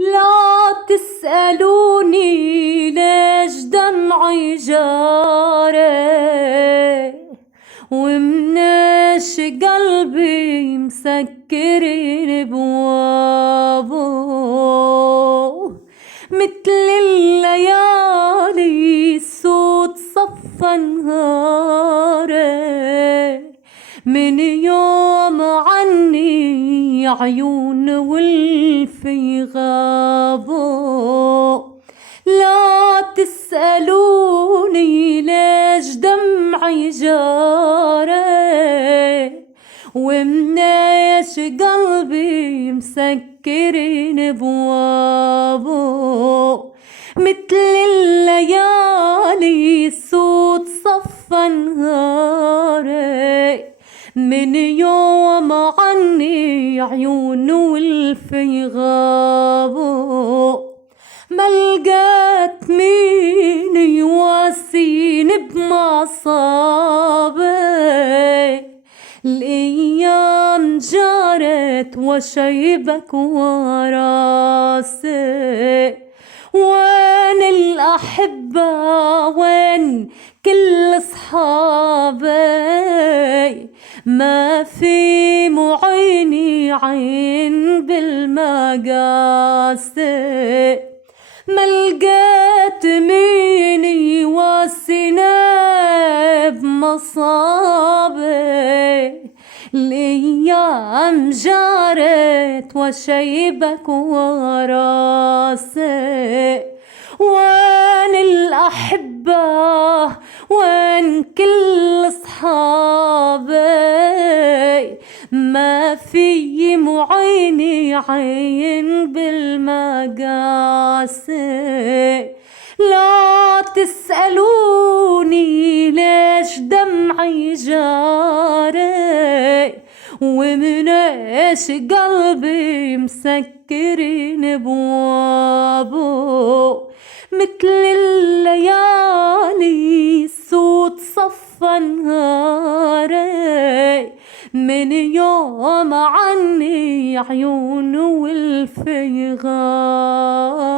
لا تسألوني ليش دمعي جاري ومناش قلبي مسكرين بوابه، مثل الليالي السود صفى نهاري، من يوم عني عيون والفي غابوا. لا تسألوني ليش دمعي جاري ومناش قلبي مسكرين بوابه، مثل الليالي السود صفى نهاري، من يوم عني عيون والفي غابوا. ما لقيت مين يواسيني بمصابي، الأيام جارت وشيبك وراسي. وين الأحبة وين كل أصحابي، ما في معيني عين بالمقاسي. ما لقيت مين يواسينا بمصابي، الأيام جارت وشيبك وراسي. وين الأحبة وين كل أصحابي، ما في معيني عين بالمقاسي. لا تسألوني ليش دمعي جاري ومن ايش قلبي مسكرين بوابه، مثل الليالي السود صفى نهاري، من يوم عني عيون والفي غاب.